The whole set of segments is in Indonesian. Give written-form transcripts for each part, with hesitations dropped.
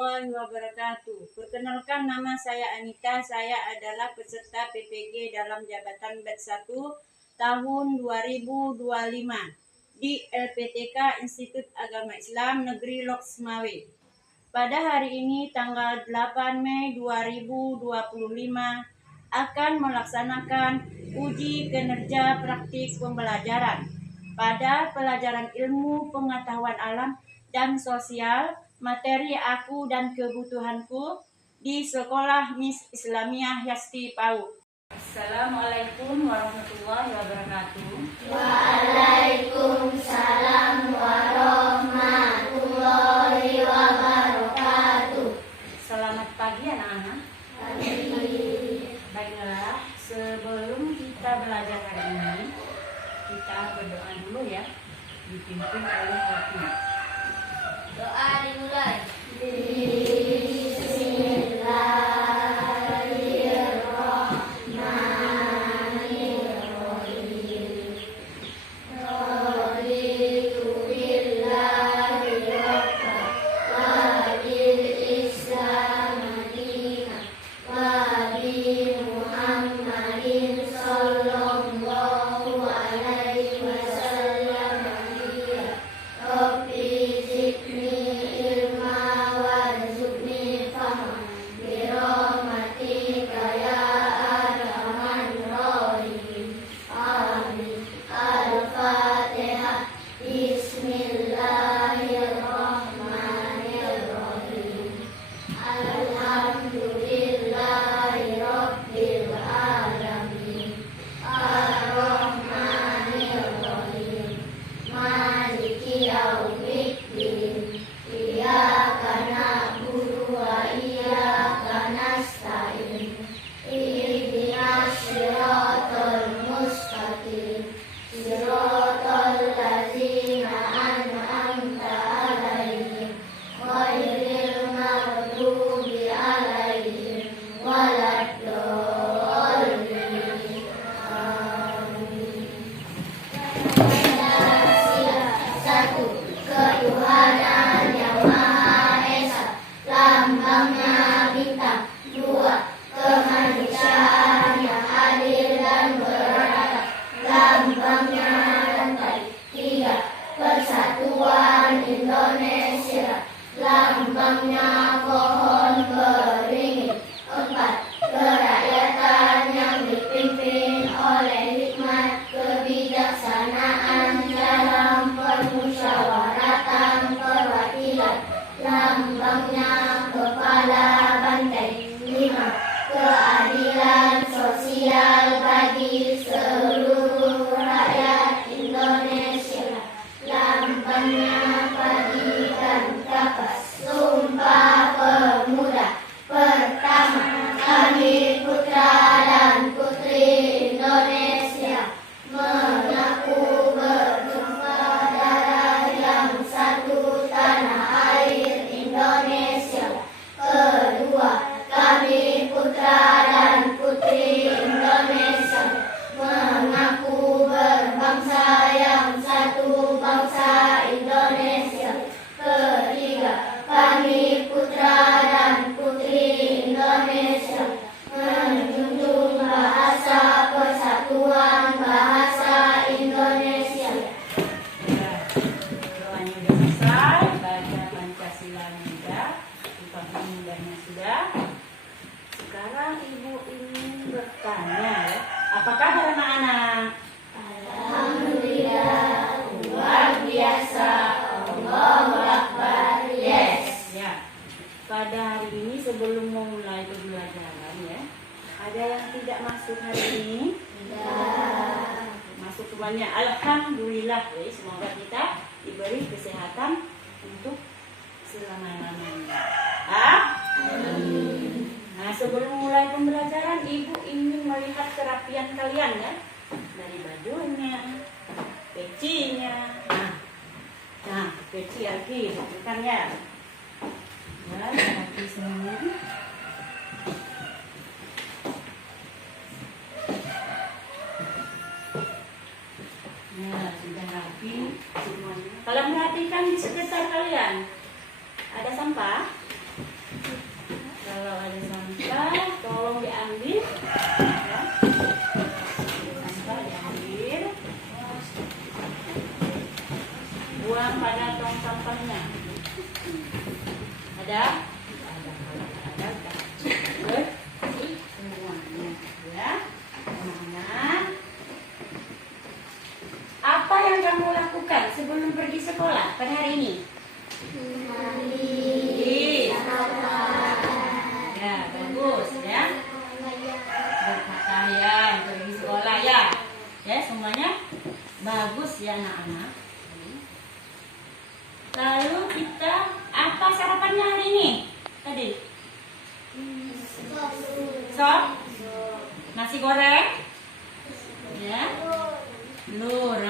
warahmatullahi wabarakatuh. Perkenalkan, nama saya Anita. Saya adalah peserta PPG dalam jabatan batch 1 tahun 2025 di LPTK Institut Agama Islam Negeri Loksmawe. Pada hari ini tanggal 8 Mei 2025 akan melaksanakan uji kinerja praktik pembelajaran pada pelajaran ilmu pengetahuan alam dan sosial, materi aku dan kebutuhanku di Sekolah Miss Islamiyah Yasti PAUD. Assalamualaikum warahmatullahi wabarakatuh. Waalaikumsalam warahmatullahi wabarakatuh. Selamat pagi anak-anak. Baiklah, sebelum kita belajar hari ini, kita berdoa dulu ya, dipimpin oleh Hakim. Doa dimulai. Persatuan Indonesia, lambangnya pohon beringin. 4. Kerakyatan yang dipimpin oleh hikmat kebijaksanaan dalam permusyawaratan perwakilan, lambangnya kepala banteng. 5. Keadilan sosial bagi seluruh rakyat Indonesia, lambangnya padi dan kapas. Sumpah Pemuda. Pertama, kami putra dan putri Indonesia mengaku bertumpah darah yang satu, tanah air Indonesia. Kedua, kami putra dan putri Indonesia mengaku berbangsa yang satu, bangsa Indonesia. Ketiga, kami putra dan putri Indonesia menjunjung bahasa persatuan bahasa Indonesia. Doanya sudah selesai, baca Pancasilanya sudah, Sumpah Pemudanya sudah. Sekarang ibu ingin bertanya ya, apa kabar anak-anak? Alhamdulillah, luar biasa. Allahu Akbar. Yes. Ya, pada hari ini sebelum memulai pembelajaran ya, ada yang tidak masuk hari ini? Ya. Masuk semuanya. Alhamdulillah ya, semoga kita diberi kesehatan untuk selama-lamanya. Nah, sebelum mulai pembelajaran, ibu ingin melihat kerapian kalian ya, dari bajunya, pecinya. Nah, peci lagi, bukan ya? Ya, rapi semua. Nah, sudah rapi semuanya. Kalau perhatikan di sekitar kalian, ada sampah? Kalau ada sampah, tolong diambil. Ya. Sampah diambil. Buang pada tong sampahnya. Ada? Ada. Good. Semuanya. Ya. Anak-anak. Apa yang kamu lakukan sebelum pergi sekolah pada hari ini? Ya, bagus ya. Berpakaian, pergi sekolah ya. Ya, semuanya bagus ya anak-anak. Lalu kita apa sarapannya hari ini? Tadi? Sop? Nasi goreng? Ya. Telur.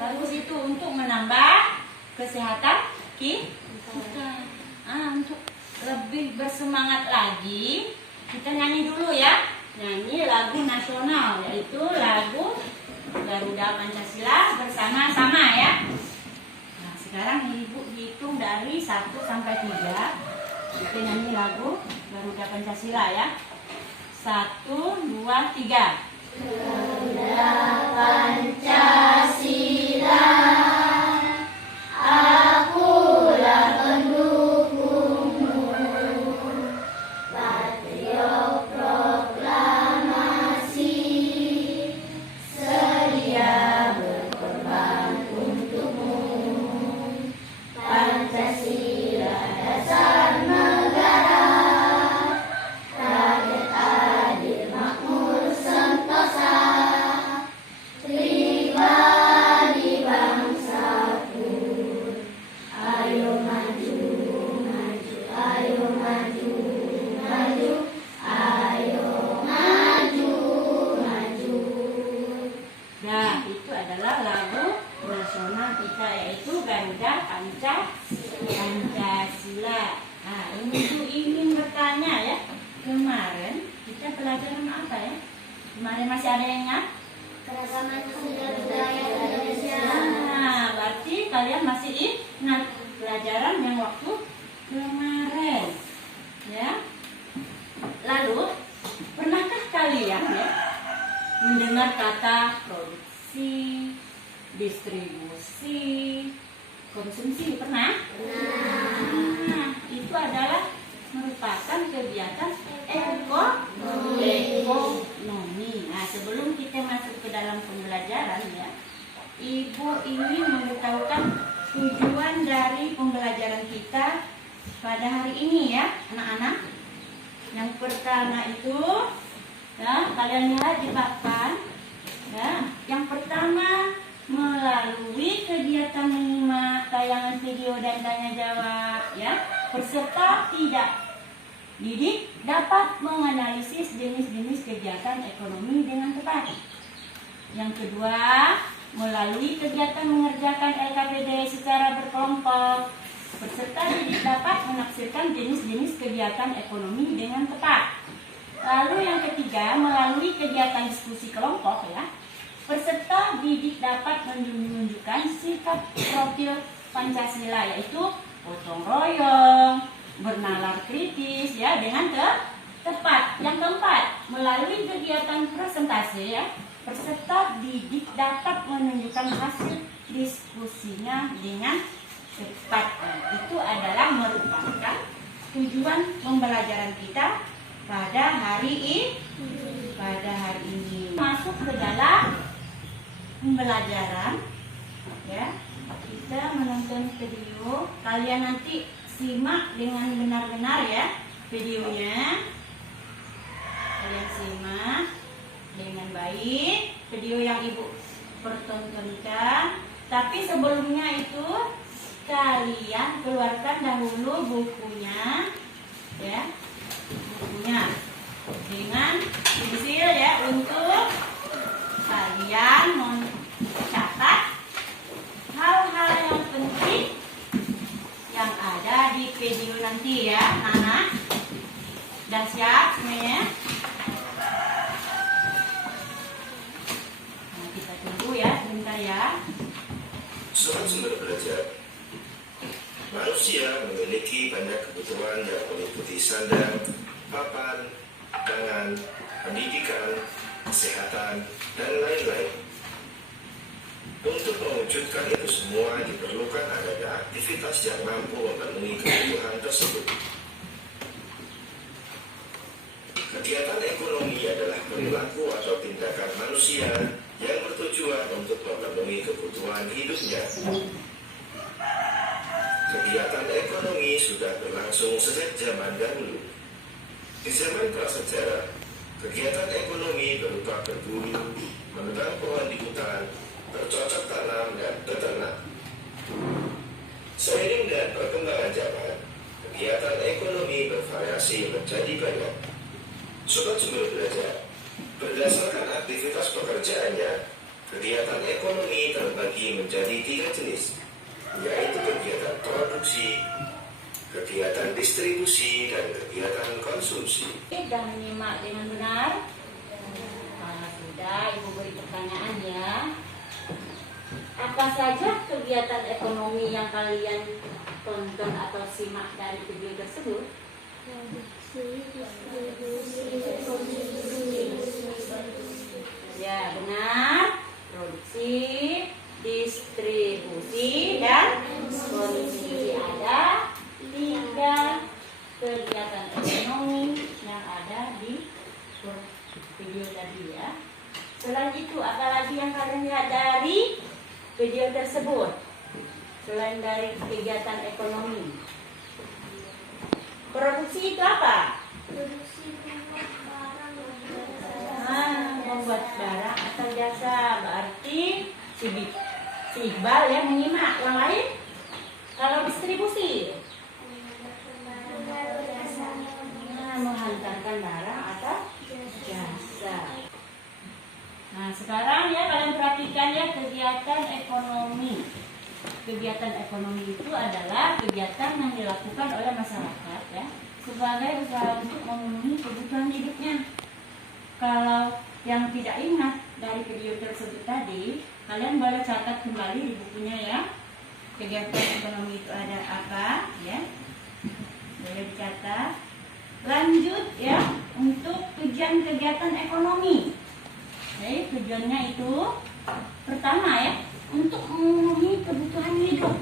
Bagus itu untuk menambah kesehatan kita. Untuk lebih bersemangat lagi, kita nyanyi dulu ya. Nyanyi lagu nasional, yaitu lagu Garuda Pancasila bersama-sama ya. Nah, sekarang Ibu hitung dari 1 sampai 3. Kita nyanyi lagu Garuda Pancasila ya. 1, 2, 3. Garuda Pancasila, akulah pendukungmu, patriot proklamasi, sedia berkorban untukmu. Pancasila dasar negara, rakyat adil makmur sentosa, pribadi bangsaku. Ayo maju, maju, ayo maju, maju, ayo maju, maju. Nah, itu adalah lagu nasional kita, yaitu Garuda Pancasila. Nah, Ibu ingin bertanya ya, kemarin kita pelajaran apa ya? Kemarin masih ada yang ingat? Keragaman budaya Indonesia. Nah, berarti kalian masih ingat pelajaran yang waktu kemarin, ya? Lalu, pernahkah kalian ya mendengar kata produksi, distribusi, konsumsi? Pernah? Nah, itu adalah merupakan kegiatan ekonomi. Nah, sebelum kita masuk ke dalam pembelajaran ya, Ibu ingin memberitahukan tujuan dari pembelajaran kita pada hari ini ya, anak-anak. Yang pertama itu, ya, kalian lihat di papan. Ya, yang pertama melalui kegiatan menyimak tayangan video dan tanya jawab, ya, peserta didik dapat menganalisis jenis-jenis kegiatan ekonomi dengan tepat. Yang kedua, melalui kegiatan mengerjakan LKPD secara berkelompok, peserta didik dapat menafsirkan jenis-jenis kegiatan ekonomi dengan tepat. Lalu yang ketiga, melalui kegiatan diskusi kelompok ya, peserta didik dapat menunjukkan sikap profil Pancasila, yaitu gotong royong, bernalar kritis ya dengan tepat. Yang keempat, melalui kegiatan presentasi ya, peserta didik dapat menunjukkan hasil diskusinya dengan tepat. Itu adalah merupakan tujuan pembelajaran kita pada hari ini. Masuk ke dalam pembelajaran ya, kita menonton video. Kalian nanti simak dengan benar-benar ya videonya. Kalian simak dengan baik video yang Ibu pertontonkan. Tapi sebelumnya itu kalian keluarkan dahulu bukunya ya, bukunya dengan pensil ya, untuk kalian mencatat hal-hal yang penting yang ada di video nanti ya, anak-anak. Sudah siap semuanya? Nah, kita tunggu ya sebentar ya. Sumber belajar. Manusia memiliki banyak kebutuhan yang meliputi sandang, papan, pangan, pendidikan, kesehatan, dan lain-lain. Untuk mewujudkan itu semua diperlukan adanya aktivitas yang mampu memenuhi kebutuhan tersebut. Kegiatan ekonomi adalah perilaku atau tindakan manusia yang bertujuan untuk memenuhi kebutuhan hidupnya. Kegiatan ekonomi sudah berlangsung sejak zaman dahulu. Di zaman prasejarah, kegiatan ekonomi berupa berburu, menebang pohon di hutan, bercocok tanam, dan beternak. Seiring dengan perkembangan zaman, kegiatan ekonomi bervariasi menjadi banyak. Sobat Sumber Belajar, berdasarkan aktivitas pekerjaannya, kegiatan ekonomi terbagi menjadi 3 jenis, yaitu kegiatan produksi, kegiatan distribusi, dan kegiatan konsumsi. Sudah menyimak dengan benar? Sudah, Ibu beri pertanyaan ya. Apa saja kegiatan ekonomi yang kalian tonton atau simak dari video tersebut? Ya, benar. Produksi, distribusi, dan konsumsi. Ada 3 kegiatan ekonomi yang ada di video tadi ya. Selain itu, apalagi yang kalian lihat dari video tersebut? Selain dari kegiatan ekonomi, produksi itu apa? Membuat barang atau jasa. Berarti si Iqbal ya menyimak. Yang lain? Kalau distribusi, menghantarkan barang atau jasa. Nah, sekarang ya kalian perhatikan ya kegiatan ekonomi. Kegiatan ekonomi itu adalah kegiatan yang dilakukan oleh masyarakat ya sebagai usaha untuk memenuhi kebutuhan hidupnya. Kalau yang tidak ingat dari video tersebut tadi, kalian boleh catat kembali di bukunya ya. Kegiatan ekonomi itu ada apa ya? Boleh dicatat. Lanjut ya untuk tujuan kegiatan ekonomi. Jadi tujuannya itu pertama ya untuk memenuhi kebutuhan hidup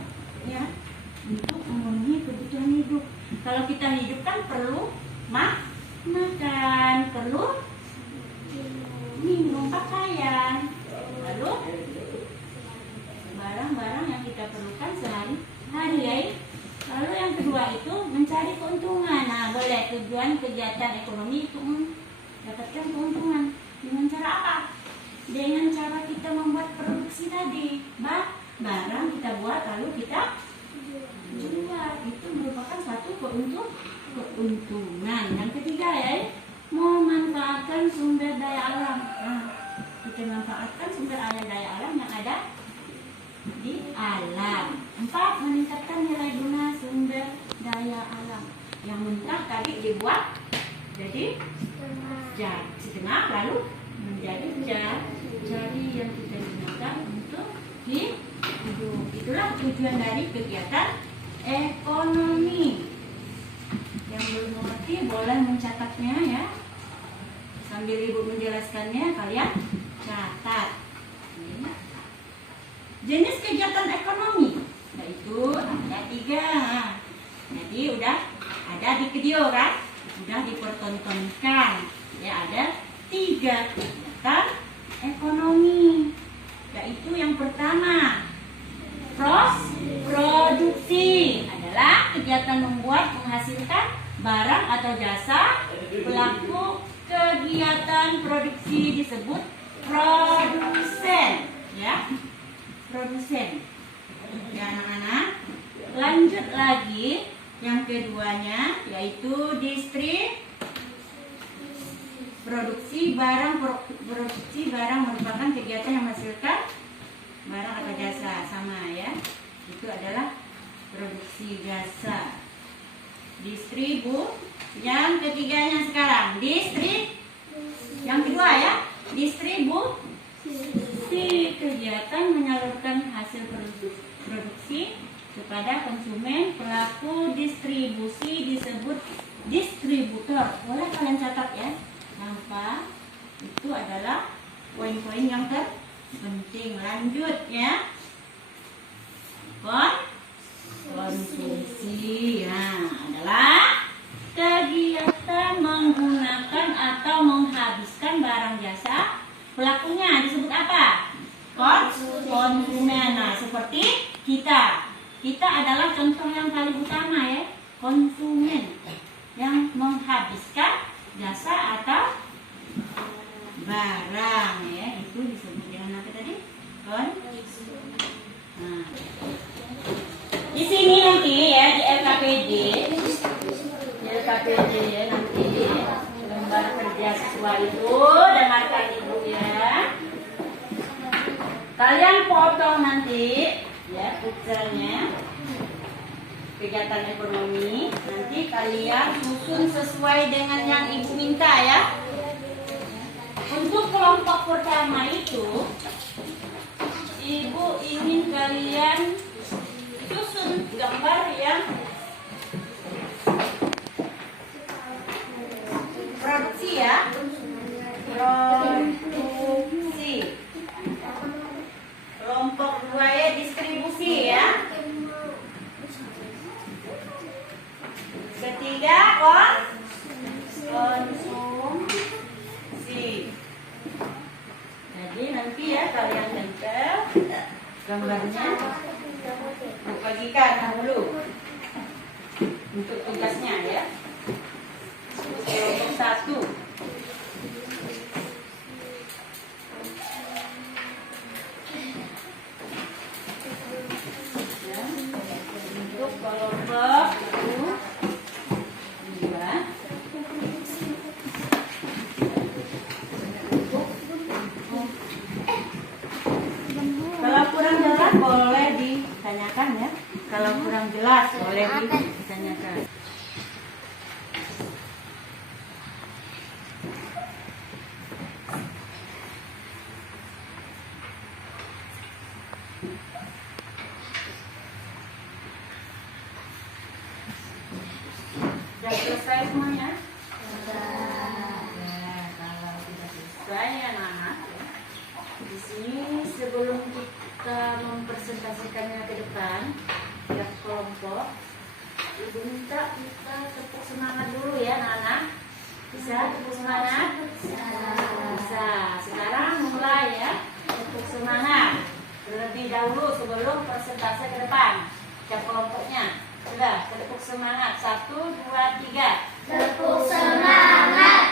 ya, untuk memenuhi kebutuhan hidup. Kalau kita hidup kan perlu makan, perlu minum, pakaian, lalu barang-barang yang kita perlukan sehari-hari ya. Lalu yang kedua itu mencari keuntungan. Nah, boleh tujuan kegiatan ekonomi itu mendapatkan keuntungan. Dengan cara apa? Dengan cara kita membuat produksi tadi. Barang kita buat lalu kita jual. Itu merupakan suatu keuntungan. Yang ketiga ya, memanfaatkan sumber daya alam. Nah, kita manfaatkan sumber daya alam yang ada di alam. 4, meningkatkan nilai guna sumber daya alam. Yang mentah tadi dibuat jadi setengah lalu menjadi jadi yang kita gunakan untuk hidup. Itulah tujuan dari kegiatan ekonomi. Yang belum mengerti boleh mencatatnya ya. Sambil Ibu menjelaskannya kalian catat. Jenis kegiatan ekonomi yaitu ada 3. Jadi udah ada di video kan? Sudah dipertontonkan ya, ada 3 kegiatan ekonomi, yaitu yang pertama produksi adalah kegiatan membuat menghasilkan barang atau jasa. Pelaku kegiatan produksi disebut produsen ya, produsen ya anak-anak. Lanjut lagi yang keduanya yaitu produksi barang merupakan kegiatan yang menghasilkan barang atau jasa, sama ya. Itu adalah produksi jasa. Yang ketiganya sekarang yang kedua ya, distribusi, kegiatan menyalurkan hasil produksi kepada konsumen. Pelaku distribusi disebut distributor. Boleh kalian catat ya. Kenapa? Itu adalah poin-poin yang terpenting. Lanjut ya. Konsumsi adalah kegiatan menggunakan atau menghabiskan barang jasa. Pelakunya disebut apa? Konsumen. Nah, seperti kita adalah contoh yang paling utama ya, konsumen yang menghabiskan jasa atau barang ya, itu disebut dengan apa tadi? Nah, di sini nanti ya di LKPD ya, nanti lembar kerja siswa itu, dengarkan ibu ya. Kalian potong nanti ya picture-nya, kegiatan ekonomi. Nanti kalian susun sesuai dengan yang ibu minta ya. Untuk kelompok pertama itu, ibu ingin kalian susun gambar yang produksi ya. Produksi. Kelompok 2 ya, distribusi ya. Ketiga konsumsi. Jadi nanti ya kalian tempel gambarnya, bagikan dahulu untuk tugasnya ya. Kelompok 1. Untuk kelompok 2. Kalau kurang jelas boleh ditanyakan ya. Kalau kurang jelas boleh ditanyakan. Sudah selesai semuanya? Kalau sudah selesai anak-anak, di sini sebelum kita mempresentasikannya ke depan tiap kelompok, ibu minta kita tepuk semangat dulu ya anak-anak. Bisa tepuk semangat? Bisa. Sekarang mulai ya, tepuk semangat terlebih dahulu sebelum presentasi ke depan tiap kelompoknya. Sudah, tepuk semangat. 1, 2, 3. Tepuk semangat.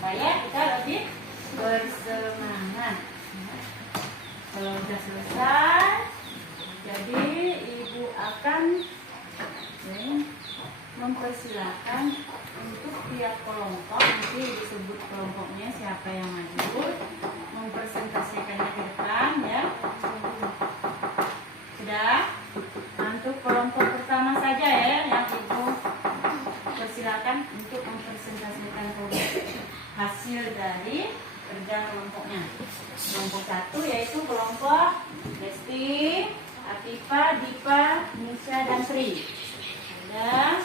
Supaya kita lebih bersemangat. Kalau sudah selesai, jadi ibu akan mempersilahkan untuk tiap kelompok, nanti disebut kelompoknya siapa yang maju, mempresentasikannya ke depan ya. Sudah? Untuk kelompok pertama saja ya yang ibu persilakan untuk mempresentasikan hasil dari kerja kelompoknya. Kelompok 1 yaitu kelompok Lesti, Atifa, Dipa, Nisha, dan Tri. Ada.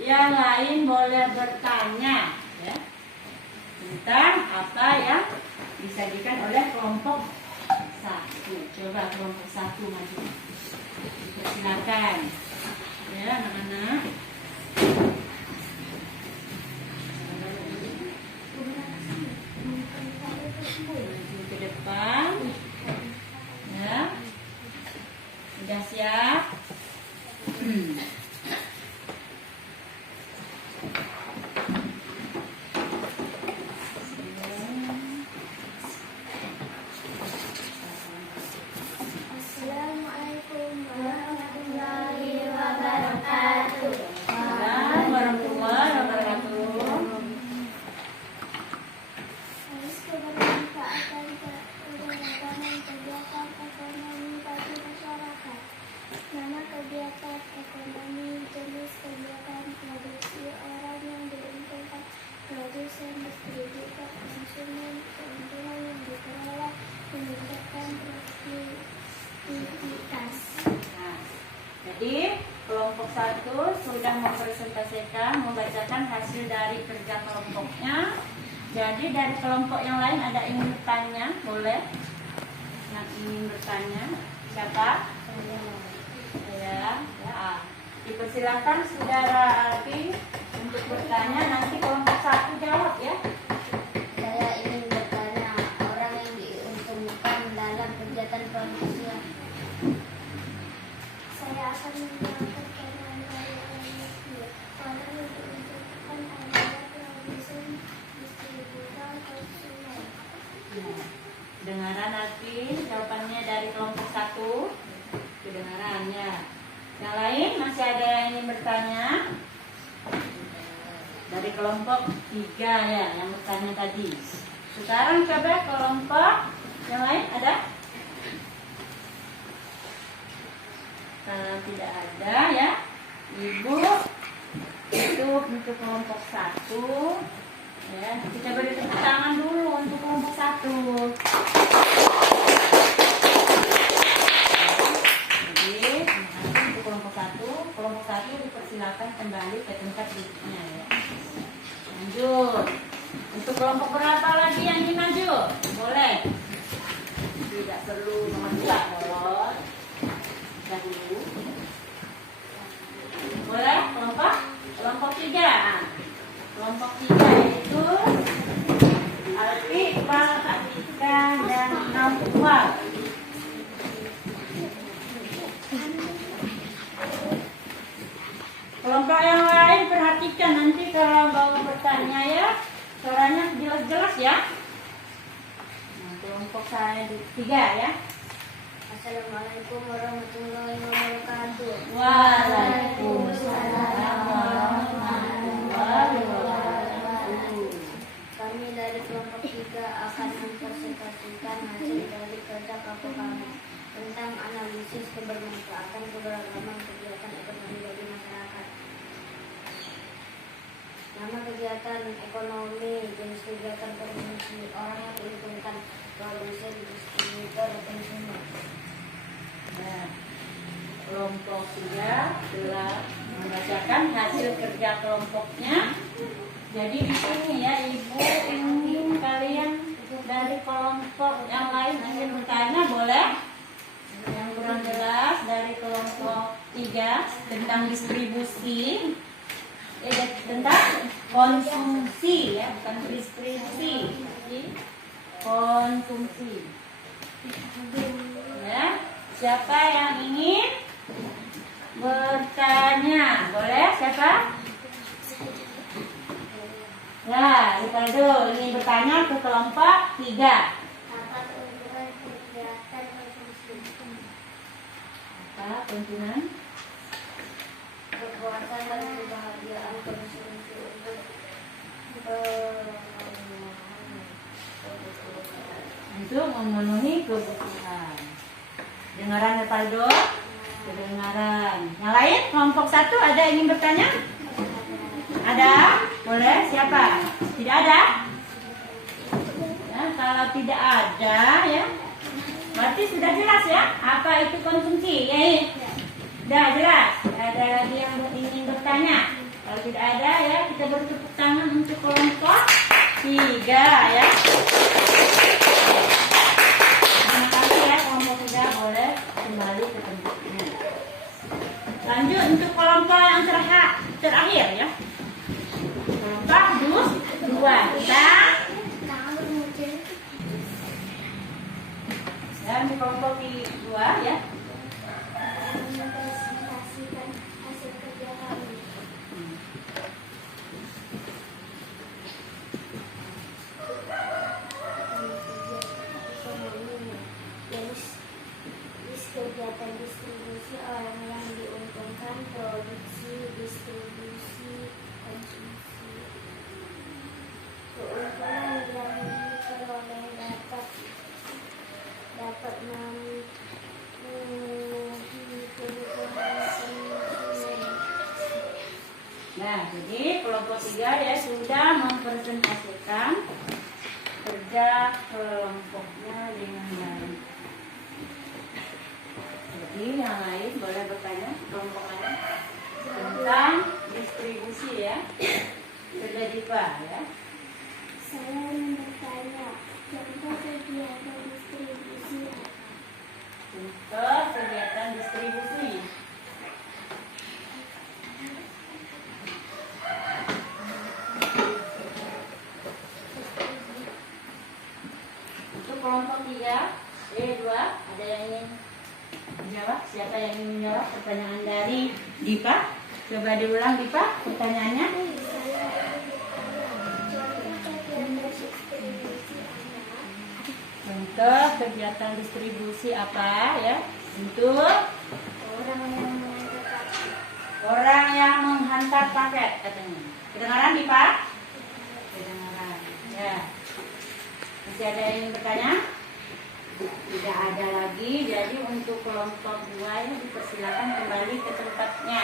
Yang lain boleh bertanya ya, tentang apa yang disajikan oleh kelompok 1. Coba kelompok 1 maju. Silakan ya anak-anak. Maju ke depan ya. Sudah siap? Assalamualaikum warahmatullahi wabarakatuh. Assalamualaikum warahmatullahi wabarakatuh. Harus kebermanfaatan keberagaman kegiatan ekonomi bagi masyarakat. Nama kegiatan ekonomi, jenis kegiatan produksi, orang yang diuntungkan, produsen, distributor, konsumen, keuntungan yang dikelola, meningkatkan aktivitas. Nah, jadi kelompok 1 sudah mempresentasikan, membacakan hasil dari kerja kelompoknya. Jadi dari kelompok yang lain ada ingin bertanya, boleh? Yang ingin bertanya, siapa? Saya. Ya. Dipersilakan saudara Alfi untuk bertanya. Nanti kelompok 1 jawab ya. Saya ingin bertanya, orang yang diuntungkan dalam kegiatan kemanusiaan. Saya akan menjawab pertanyaan dari orang yang diuntungkan adalah produsen, distributor, konsumen. Nah, kedengaran Alfi jawabannya dari kelompok 1. Kedengarannya. Yang lain masih ada yang ingin bertanya? Dari kelompok 3 ya yang bertanya tadi. Sekarang coba kelompok yang lain ada? Kalau tidak ada ya, Ibu itu untuk kelompok 1 ya. Kita beri tepuk tangan dulu untuk kelompok 1. Jadi untuk kelompok 1 dipersilakan kembali ke tempat duduknya ya. Lanjut. Untuk kelompok berapa lagi yang ingin maju? Boleh. Tidak perlu nomor 2 boleh. Kita dulu. Boleh kelompok 3. Kelompok 3 itu Alfi, Iqbal, Atika, dan Nawfal. Kelompok yang lain perhatikan nanti kalau mau bertanya ya, suaranya jelas-jelas ya. Nah, kelompok saya 3 ya. Assalamualaikum warahmatullahi wabarakatuh. Waalaikumsalam warahmatullahi wabarakatuh. Kami dari kelompok 3 akan mempresentasikan hasil dari kerja kelompok kami tentang analisis kebermanfaatan keberagaman kegiatan ekonomi bagi masyarakat. Nama kegiatan ekonomi, jenis kegiatan konsumsi, orang yang diuntungkan, produsen, distributor, dan konsumen. Nah, kelompok 3 telah membacakan hasil kerja kelompoknya. Jadi di sini ya Ibu ingin kalian dari kelompok yang lain ingin bertanya boleh? Yang kurang jelas dari kelompok 3 tentang distribusi, tentang konsumsi ya, bukan distribusi, konsumsi. Ya, siapa yang ingin bertanya? Boleh siapa? Ya, Ricardo ingin bertanya ke kelompok 3. Apa keuntungan kegiatan konsumsi? Apa keuntungan? Kepuasan dan kebahagiaan konsumsi Untuk memenuhi kebutuhan. Dengaran Ricardo? Kedengaran. Yang lain kelompok 1 ada yang ingin bertanya? Ada? Boleh? Siapa? Tidak ada? Ya, kalau tidak ada ya, berarti sudah jelas ya apa itu konsumsi. Ya, sudah jelas. Ada lagi yang ingin bertanya? Kalau tidak ada ya, kita beri tepuk tangan untuk kelompok 3 ya. Terima kasih ya kelompok 3, boleh kembali ke tempatnya. Lanjut untuk kelompok yang terakhir ya. Kelompok 2 kita dan di kelompok 2 ya. mempresentasikan hasil kerja kami. Jenis kegiatan distribusi, orang yang diuntungkan, produksi, distribusi, konsumsi. Keuntungan yang diperoleh dapat memenuhi kebutuhan konsumen. Nah, jadi kelompok 3 ya sudah mempresentasikan kerja kelompoknya dengan baik. bertanya kelompok mana? Tentang distribusi ya. Sudah Diva ya. Saya ingin bertanya, contoh kegiatan distribusi apa? Contoh kegiatan distribusi. Untuk kelompok 3, B2, ada yang ingin menjawab? Siapa yang ingin menjawab pertanyaan dari Diva? Coba diulang Diva pertanyaannya. Contoh kegiatan distribusi apa ya? Untuk orang yang menghantar paket katanya. Kedengaran Diva? Kedengaran. Ya. Masih ada yang ingin bertanya? Tidak ada lagi. Jadi untuk kelompok 2 ini dipersilakan kembali ke tempatnya.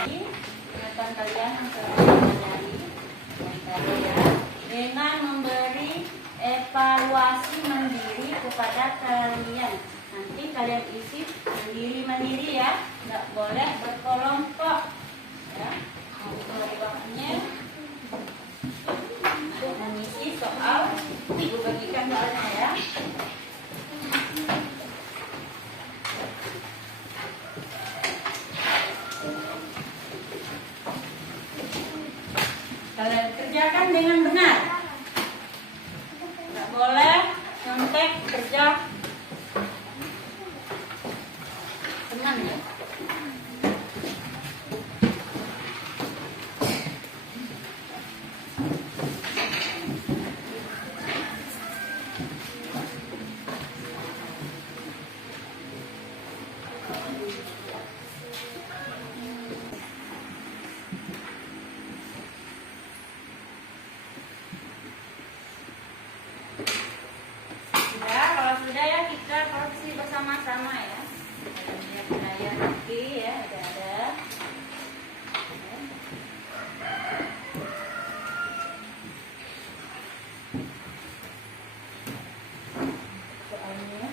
Ingatan kalian yang telah menyadari yang tadi ya, dengan memberi evaluasi mandiri kepada kalian. Nanti kalian isi mandiri-mandiri ya, nggak boleh berkelompok ya. Waktunya untuk mengisi soal, ibu bagikan soalnya ya. Kalian kerjakan dengan benar. Nggak boleh nyontek kerja. Tenang ya. Sudah ya, kita koreksi bersama-sama ya. Lihat layar lagi ya, ada. Soalnya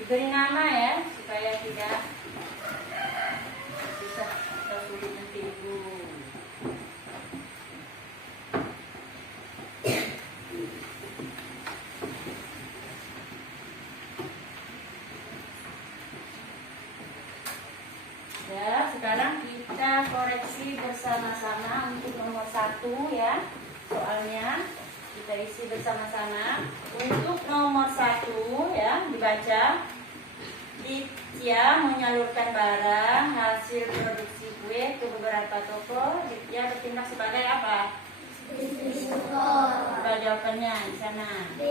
diberi nama ya, supaya tidak susah atau sulit nanti ibu. Ya, sekarang kita koreksi bersama-sama untuk nomor 1 ya. Soalnya kita isi bersama-sama. Untuk nomor 1 ya, dibaca. Ditya menyalurkan barang hasil produksi kue ke beberapa toko. Ditya bertindak sebagai apa? Coba jawabannya di sana. B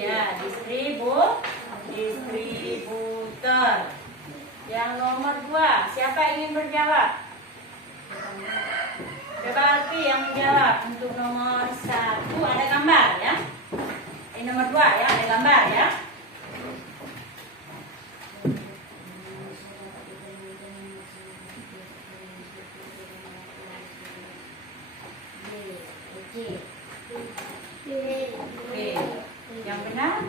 ya, distributor. Yang nomor 2, siapa ingin berjawab? Coba Alfi yang menjawab. Untuk nomor 1 ada gambar ya. Nomor 2 ya, ada gambar ya. Yang benar?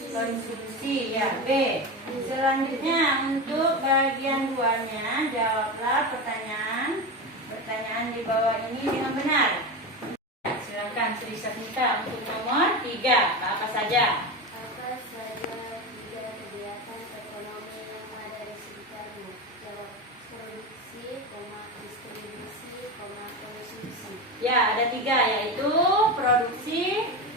Konsumsi ya, B. Selanjutnya untuk bagian 2-nya, jawablah pertanyaan di bawah ini dengan benar. Silakan Sri Sasmita untuk nomor 3, apa saja? Apa saja 3 kegiatan ekonomi yang ada di sekitarmu? Jawab produksi, distribusi, konsumsi. Ya, ada 3 yaitu produksi,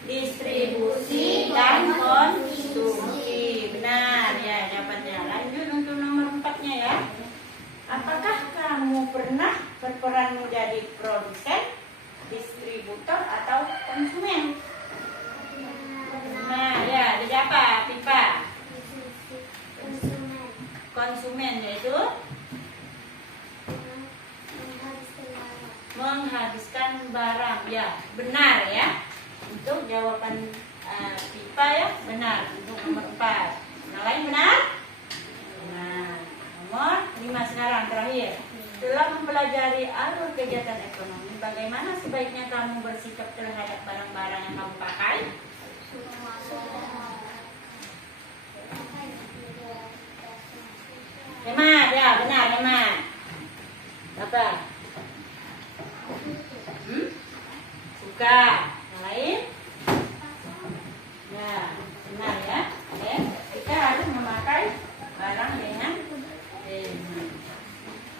distribusi, dan konsumsi. Benar ya jawabannya. Lanjut untuk nomor 4-nya ya. Apakah kamu pernah berperan menjadi produsen, distributor, atau konsumen? Nah ya, jadi apa? Pipa. Konsumen yaitu menghabiskan dengan barang. Ya, benar ya. Untuk jawaban Pipa ya, benar. Untuk nomor 4. Yang lain benar? Nah, nomor 5 sekarang terakhir. Setelah mempelajari alur kegiatan ekonomi, bagaimana sebaiknya kamu bersikap terhadap barang-barang yang kamu pakai? Hemat, ya benar hemat. Apa? Suka. Yang lain? Ya, benar ya. Oke, kita harus memakai barang dengan hemat.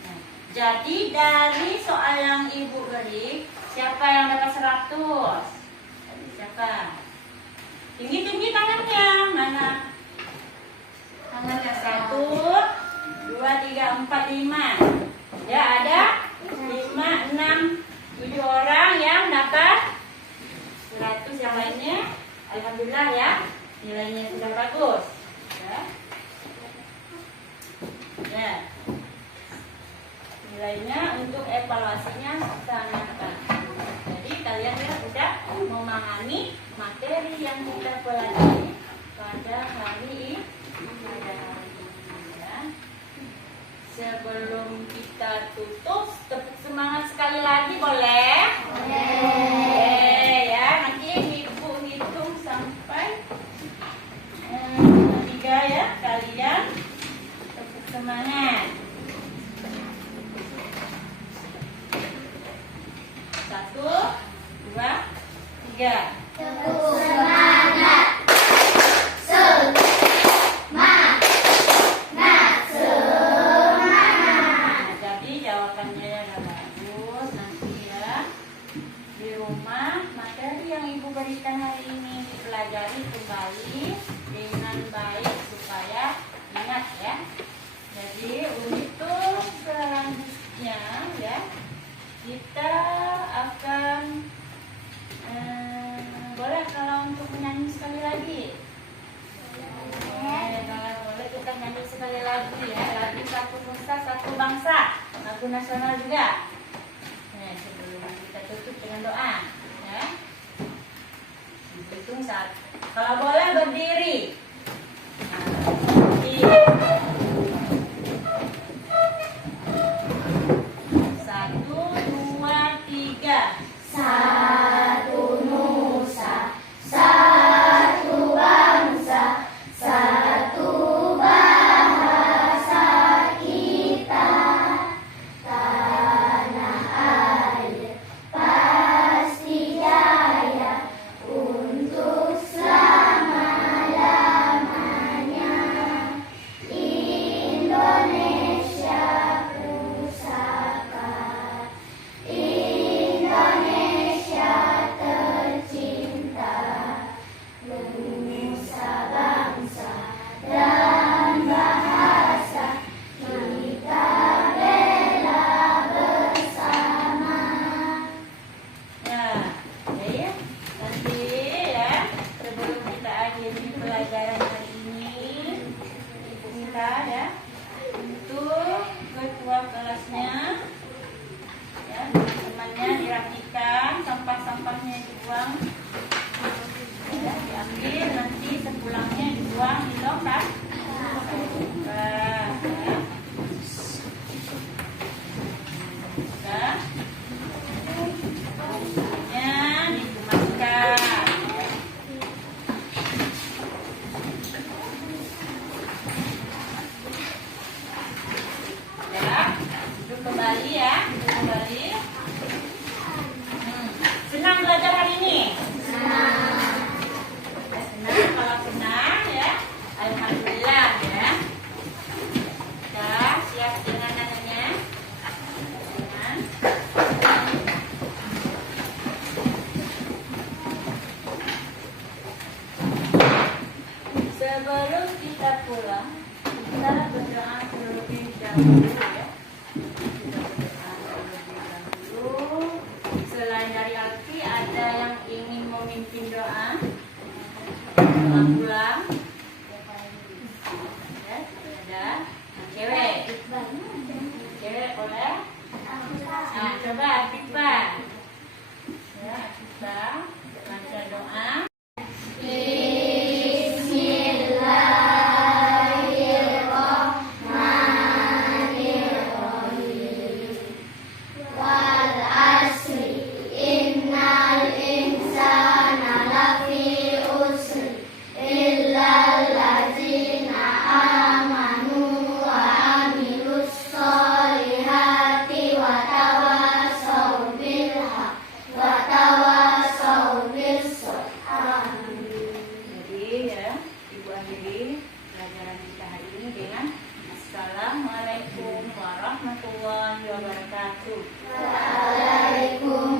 Nah, jadi dari soal yang ibu beri, siapa yang dapat 100? Siapa? Tinggi-tinggi tangannya. Mana? Tangannya 1, 2, 3, 4, 5. Ya ada 5, 6, 7 orang yang dapat 100. Yang lainnya alhamdulillah ya, nilainya sudah bagus ya. Nilainya untuk evaluasinya sangat bagus. Jadi kalian ya sudah memahami materi yang kita pelajari pada hari ini ya. Sebelum kita tutup, tepuk semangat sekali lagi boleh? Boleh ya. Nanti ibu hitung sampai 3 ya. Kalian tepuk semangat. 1, 2, 3. Tepuk semangat. Jadi jawabannya udah bagus. Nanti ya di rumah materi yang ibu berikan hari ini dipelajari kembali dengan baik supaya ingat ya. Jadi untuk selanjutnya ya kita akan boleh kalau untuk menyanyi sekali lagi. Kalau boleh kita nyanyi sekali lagi ya. Lagu Satu Nusa Satu Bangsa, lagu nasional juga. Sebelum kita tutup dengan doa ya. Hitung 1. Kalau boleh berdiri. Satu, dua, tiga. Satu nusa, satu bangsa, satu bahasa kita. Tanah air pasti jaya untuk selama-lamanya. Indonesia pusaka, Indonesia tercinta, nusa bangsa dan bahasa kita bela bersama. Ya, ya. Nanti ya sebelum kita akhiri pelajaran hari ini, ibu minta ya untuk ketua kelasnya ya temannya dirapikan, sampah-sampahnya dibuang ya, diambil nanti sepulangnya dibuang di lokas ya. Ya, dikemaskan. Ya, duduk kembali ya, duduk kembali. Senang belajar hari ini? Senang. Kalau senang ya, alhamdulillah ya. Sudah siap dengan nananya? Dengan. Sebelum kita pulang, kita berdoa terlebih dahulu ya. Kita berdoa terlebih dahulu. Selain dari Alfi, ada yang ingin memimpin doa? Doa pulang? Ya, ada. Cewek? Cewek boleh? Nah, coba Pipa. akhiri pelajaran kita hari ini dengan Assalamualaikum warahmatullahi wabarakatuh. Waalaikumsalam